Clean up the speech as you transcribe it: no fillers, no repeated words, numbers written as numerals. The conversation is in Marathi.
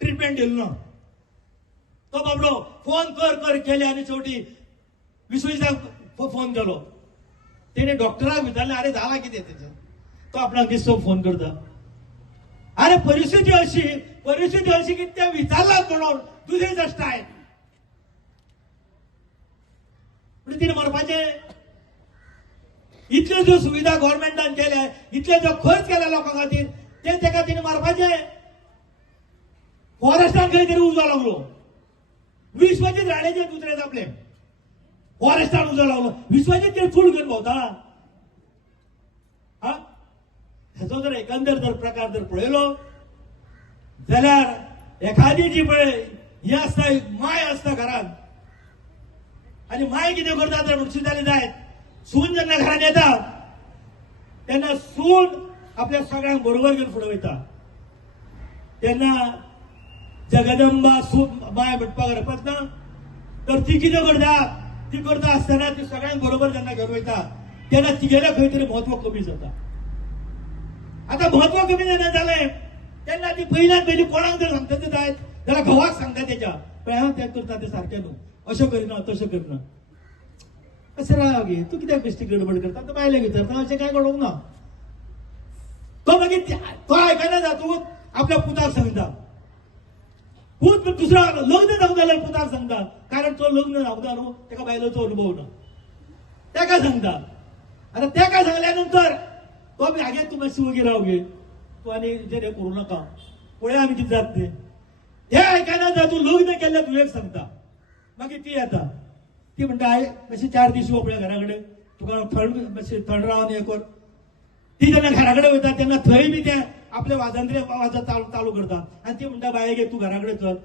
ट्रीटमेंट दिली ना. तो बाबडो फोन कर कर केले आणि शेवटी विश्वजिताक फोन केलो. तेणे डॉक्टराक विचारले अरे झाला किती त्याचं. तो आपणाक दिसतो फोन करता. अरे परिस्थिती अशी की त्या विचारला म्हणून तुझे कष्ट आहे. तिने मरपाचे. इतल्यो ज्यो सुविधा गव्हर्नमेंटान केल्या, इतले जो खर्च केला लोकां खातीर, ते ताका तिने मारपाचे. फॉरेस्टान खंय तरी उजो लागलो. विश्वजीत राणेचे दुसरे आपले फॉरेस्टान उजो लागलो. विश्वजीत ते चूड घेऊन भोवता. हा ह्याचो जर एकंदर जर प्रकार जर पळयलो जाल्यार एखादी जी पळय ही आसता माय आसता घरात आणि माय कितें करता तर म्हणशी जाली जायत. सून जेन्ना घरात येता तेन्ना सून आपल्या सगळ्यांक बरोबर घेऊन फुडें वयता. तेन्ना जगदंबा सून माय म्हणपाक हरकत ना. तर ती कितें करता, ती करता आसतना ती सगळ्यांक बरोबर जेन्ना घेऊन वयता तेन्ना तिगेलें खंय तरी म्हत्व कमी जाता. आता महत्व कमी जालें तेन्ना ती पयली कोणाक जर सांगता ते जायत जाल्यार घोवाक सांगता तेच्या पण ते करता ते सारकें न्हू. अशें करिना तशें करिना. अशें राव गे तूं कित्याक बेश्टी गडबड करता. तो बायलेक विचारता अशें कांय कळोंक ना. तो मागीर तो आयकना जातकूच आपल्या पुताक सांगता. पूत दुसरा लग्न जावंक जाल्यार पुताक सांगता. कारण तो लग्न जावंक ना न्हू ताका बायलोचो अनुभव ना. ताका सांगता. आतां ताका सांगल्या नंतर तो बी हागे तूं मातशी वगीर राव गे तूं आनी जें हें करूं नाका पळया आमी कितें जाता तें. हे आयकना जा तूं लग्न केल्ल्या तुवेक सांगता. मागीर ती येता. ती म्हणटा आय मातशें 4 दीस यो पळया घरा कडेन तुका थंड मातशें थंड रावन हें कर. ती जेन्ना घरा कडेन वयता तेन्ना थंय बी तें आपले वाजंत्रे वाजत चालू करता. आनी ती म्हणटा बाये गे तूं घरा कडेन चल